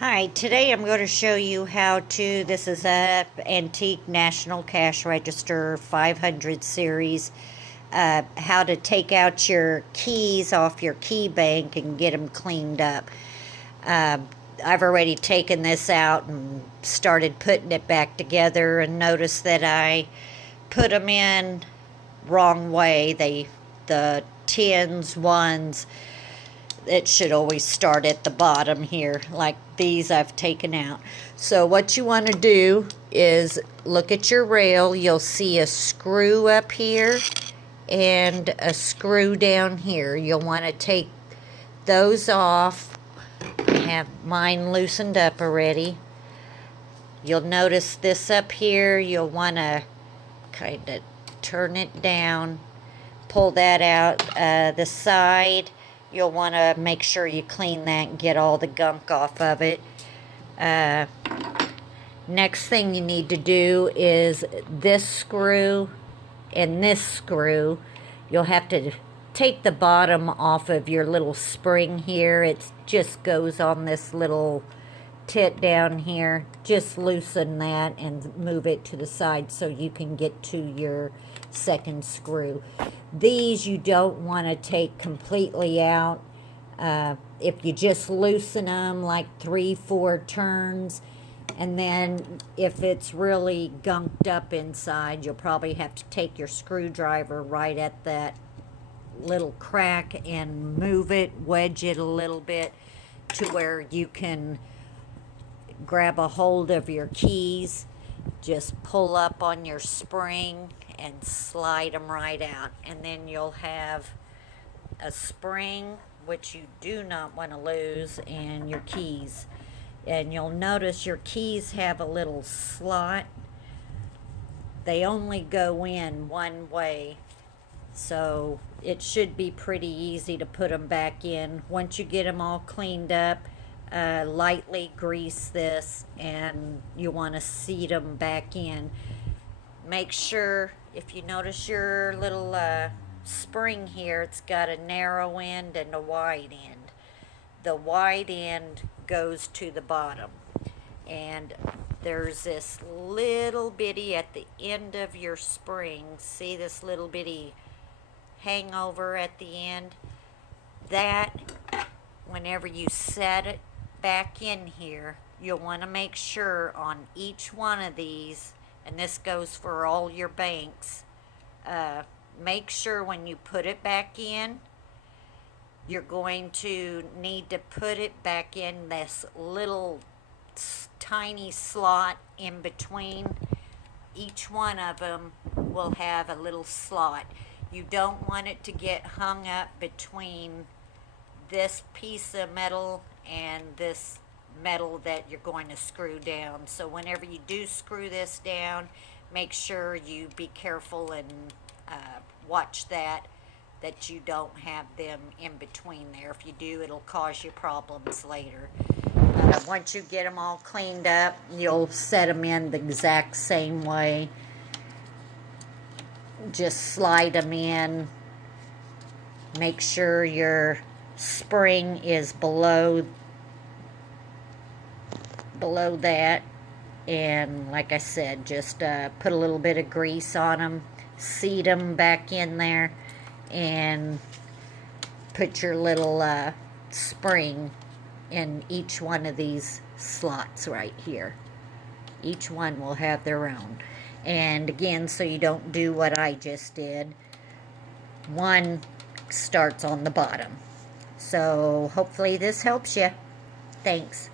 Hi, today I'm going to show you how to, this is a Antique National Cash Register 500 series, how to take out your keys off your key bank and get them cleaned up. I've already taken this out and started putting it back together and noticed that I put them in wrong way. The tens, ones, it should always start at the bottom here, like these I've taken out. So what you want to do is look at your rail. You'll see a screw up here and a screw down here. You'll want to take those off. I have mine loosened up already. You'll notice this up here. You'll want to kind of turn it down, pull that out. The side, you'll want to make sure you clean that and get all the gunk off of it. Next thing you need to do is this screw and this screw. You'll have to take the bottom off of your little spring here. It just goes on this little tit down here. Just loosen that and move it to the side so you can get to your second screw. These you don't want to take completely out. If you just loosen them like 3-4 turns, and then if it's really gunked up inside, you'll probably have to take your screwdriver right at that little crack and move it, wedge it a little bit to where you can grab a hold of your keys. Just pull up on your spring and slide them right out, and then you'll have a spring, which you do not want to lose, and your keys. And you'll notice your keys have a little slot. They only go in one way, so it should be pretty easy to put them back in. Once you get them all cleaned up, lightly grease this, and you want to seat them back in. Make sure, if you notice your little spring here, it's got a narrow end and a wide end. The wide end goes to the bottom, and there's this little bitty at the end of your spring. See this little bitty hangover at the end? That, whenever you set it back in here, you'll want to make sure on each one of these, and this goes for all your banks, make sure when you put it back in, you're going to need to put it back in this little tiny slot in between. Each one of them will have a little slot. You don't want it to get hung up between this piece of metal and this metal that you're going to screw down. So whenever you do screw this down, make sure you be careful and watch that you don't have them in between there. If you do, it'll cause you problems later. Once you get them all cleaned up, you'll set them in the exact same way. Just slide them in. Make sure your spring is below that, and like I said, just put a little bit of grease on them, seat them back in there, and put your little spring in each one of these slots right here. Each one will have their own. And again, so you don't do what I just did, one starts on the bottom. So hopefully this helps you. Thanks.